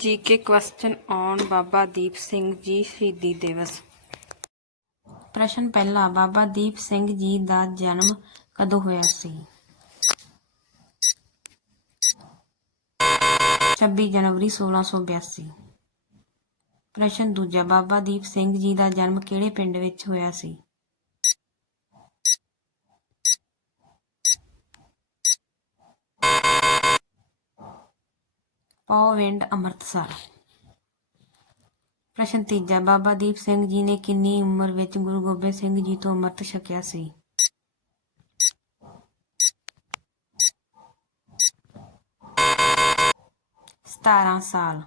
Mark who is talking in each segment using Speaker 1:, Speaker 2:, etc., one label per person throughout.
Speaker 1: GK question on Baba Deep Singh ji, ਸ਼ਹੀਦੀ ਦਿਵਸ। ਪ੍ਰਸ਼ਨ ਪਹਿਲਾ, ਬਾਬਾ ਦੀਪ ਸਿੰਘ ਜੀ ਦਾ ਜਨਮ ਕਦੋਂ ਹੋਇਆ ਸੀ? 26 ਜਨਵਰੀ 1682 ਪ੍ਰਸ਼ਨ ਦੂਜਾ, ਬਾਬਾ ਦੀਪ ਸਿੰਘ ਜੀ ਦਾ ਜਨਮ ਕਿਹੜੇ ਪਿੰਡ ਵਿੱਚ ਹੋਇਆ ਸੀ? ਪੌਵਿੰਡ ਅੰਮ੍ਰਿਤਸਰ। ਪ੍ਰਸ਼ਨ ਤੀਜਾ, ਬਾਬਾ ਦੀਪ ਸਿੰਘ ਜੀ ਨੇ ਕਿੰਨੀ ਉਮਰ ਵਿੱਚ ਗੁਰੂ ਗੋਬਿੰਦ ਸਿੰਘ ਜੀ ਤੋਂ ਅੰਮ੍ਰਿਤ ਛਕਿਆ ਸੀ? ਸਤਾਰਾਂ ਸਾਲ।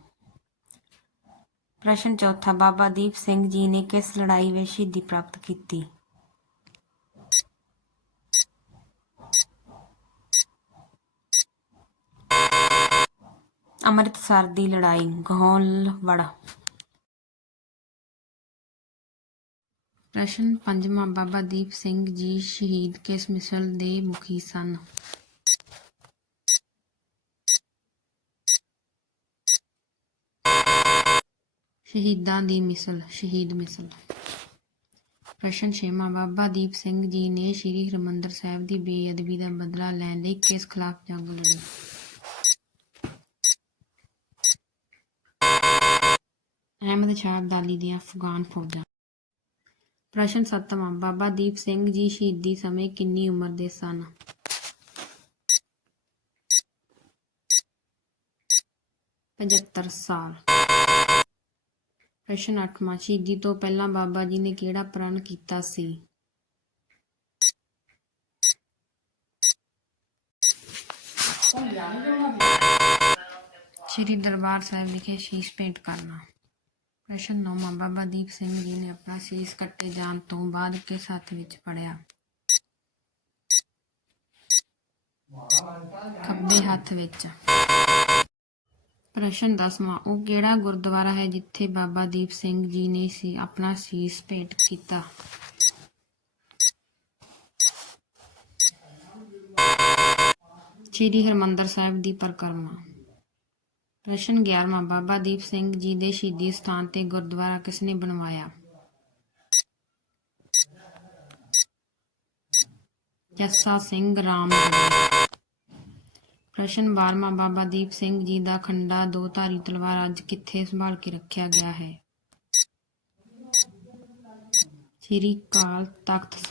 Speaker 1: ਪ੍ਰਸ਼ਨ ਚੌਥਾ, ਬਾਬਾ ਦੀਪ ਸਿੰਘ ਜੀ ਨੇ ਕਿਸ ਲੜਾਈ ਵਿੱਚ ਸ਼ਹੀਦੀ ਪ੍ਰਾਪਤ ਕੀਤੀ? ਅੰਮ੍ਰਿਤਸਰ ਦੀ ਲੜਾਈ ਗੋਲਵੜ ਪ੍ਰਸ਼ਨ ਪੰਜਵਾਂ, ਬਾਬਾ ਦੀਪ ਸਿੰਘ ਜੀ ਸ਼ਹੀਦ ਕਿਸ ਮਿਸਲ ਦੇ ਮੁਖੀ ਸਨ? ਸ਼ਹੀਦਾਂ ਦੀ ਮਿਸਲ, ਸ਼ਹੀਦ ਮਿਸਲ। ਪ੍ਰਸ਼ਨ ਛੇਵਾਂ, ਬਾਬਾ ਦੀਪ ਸਿੰਘ ਜੀ ਨੇ ਸ੍ਰੀ ਹਰਿਮੰਦਰ ਸਾਹਿਬ ਦੀ ਬੇਅਦਬੀ ਦਾ ਬਦਲਾ ਲੈਣ ਲਈ ਕਿਸ ਖਿਲਾਫ ਜੰਗ ਲੜੀ? ਅਹਿਮਦ ਸ਼ਾਹ ਅਬਦਾਲੀ ਦੀਆਂ ਅਫਗਾਨ ਫੌਜਾਂ। ਪ੍ਰਸ਼ਨ ਸੱਤਵਾਂ, ਬਾਬਾ ਦੀਪ ਸਿੰਘ ਜੀ ਸ਼ਹੀਦੀ ਸਮੇਂ ਕਿੰਨੀ ਉਮਰ ਦੇ ਸਨ? ਪਝੱਤਰ ਸਾਲ। ਪ੍ਰਸ਼ਨ ਅੱਠਵਾਂ, ਸ਼ਹੀਦੀ ਤੋਂ ਪਹਿਲਾਂ ਬਾਬਾ ਜੀ ਨੇ ਕਿਹੜਾ ਪ੍ਰਣ ਕੀਤਾ ਸੀ? ਸ੍ਰੀ ਦਰਬਾਰ ਸਾਹਿਬ ਵਿਖੇ ਸ਼ੀਸ਼ ਭੇਂਟ ਕਰਨਾ। ਪ੍ਰਸ਼ਨ ਨੌਵਾਂ, ਬਾਬਾ ਦੀਪ ਸਿੰਘ ਜੀ ਨੇ ਆਪਣਾ ਸੀਸ ਕੱਟੇ ਜਾਣ ਤੋਂ ਬਾਅਦ ਕਿਸ ਹੱਥ ਵਿੱਚ ਫੜਿਆ? ਖੱਬੇ ਹੱਥ ਵਿੱਚ। ਪ੍ਰਸ਼ਨ ਦਸਵਾਂ, ਉਹ ਕਿਹੜਾ ਗੁਰਦੁਆਰਾ ਹੈ ਜਿੱਥੇ ਬਾਬਾ ਦੀਪ ਸਿੰਘ ਜੀ ਨੇ ਸੀ ਆਪਣਾ ਸੀਸ ਭੇਟ ਕੀਤਾ? ਸ੍ਰੀ ਹਰਿਮੰਦਰ ਸਾਹਿਬ ਦੀ ਪਰਿਕਰਮਾ। ਪ੍ਰਸ਼ਨ 11ਵਾਂ ਬਾਬਾ ਦੀਪ ਸਿੰਘ ਜੀ ਦੇ ਸ਼ਹੀਦੀ ਸਥਾਨ ਤੇ ਗੁਰਦੁਆਰਾ ਕਿਸ ਨੇ ਬਣਵਾਇਆ? ਜੱਸਾ ਸਿੰਘ ਰਾਮ ਪ੍ਰਸ਼ਨ 12ਵਾਂ ਬਾਬਾ ਦੀਪ ਸਿੰਘ ਜੀ ਦਾ ਖੰਡਾ ਦੋ ਧਾਰੀ ਤਲਵਾਰ ਅੱਜ ਕਿੱਥੇ ਸੰਭਾਲ ਕੇ ਰੱਖਿਆ ਗਿਆ ਹੈ? ਸ੍ਰੀ ਕਾਲ ਤਖਤ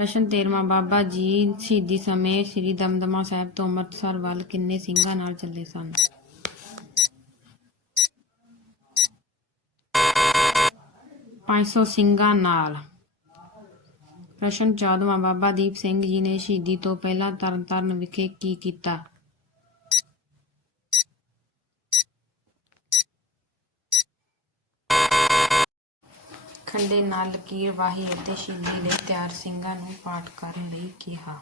Speaker 1: ਪ੍ਰਸ਼ਨ 13ਵਾਂ ਬਾਬਾ ਜੀ ਸ਼ਹੀਦੀ ਸਮੇਂ ਸ੍ਰੀ ਦਮਦਮਾ ਸਾਹਿਬ ਤੋਂ ਅੰਮ੍ਰਿਤਸਰ ਵੱਲ ਕਿੰਨੇ ਸਿੰਘਾਂ ਨਾਲ ਚੱਲੇ ਸਨ? ਪੰਜ ਸੌ ਸਿੰਘਾਂ ਨਾਲ। ਪ੍ਰਸ਼ਨ 14ਵਾਂ ਬਾਬਾ ਦੀਪ ਸਿੰਘ ਜੀ ਨੇ ਸ਼ਹੀਦੀ ਤੋਂ ਪਹਿਲਾਂ ਤਰਨਤਾਰਨ ਵਿਖੇ ਕੀ ਕੀਤਾ? ਖੰਡੇ ਨਾਲ ਲਕੀਰ ਵਾਹੀ ਅਤੇ ਸ਼ਹੀਦੀ ਲਈ ਤਿਆਰ ਸਿੰਘਾਂ ਨੂੰ ਪਾਠ ਕਰਨ ਲਈ ਕਿਹਾ।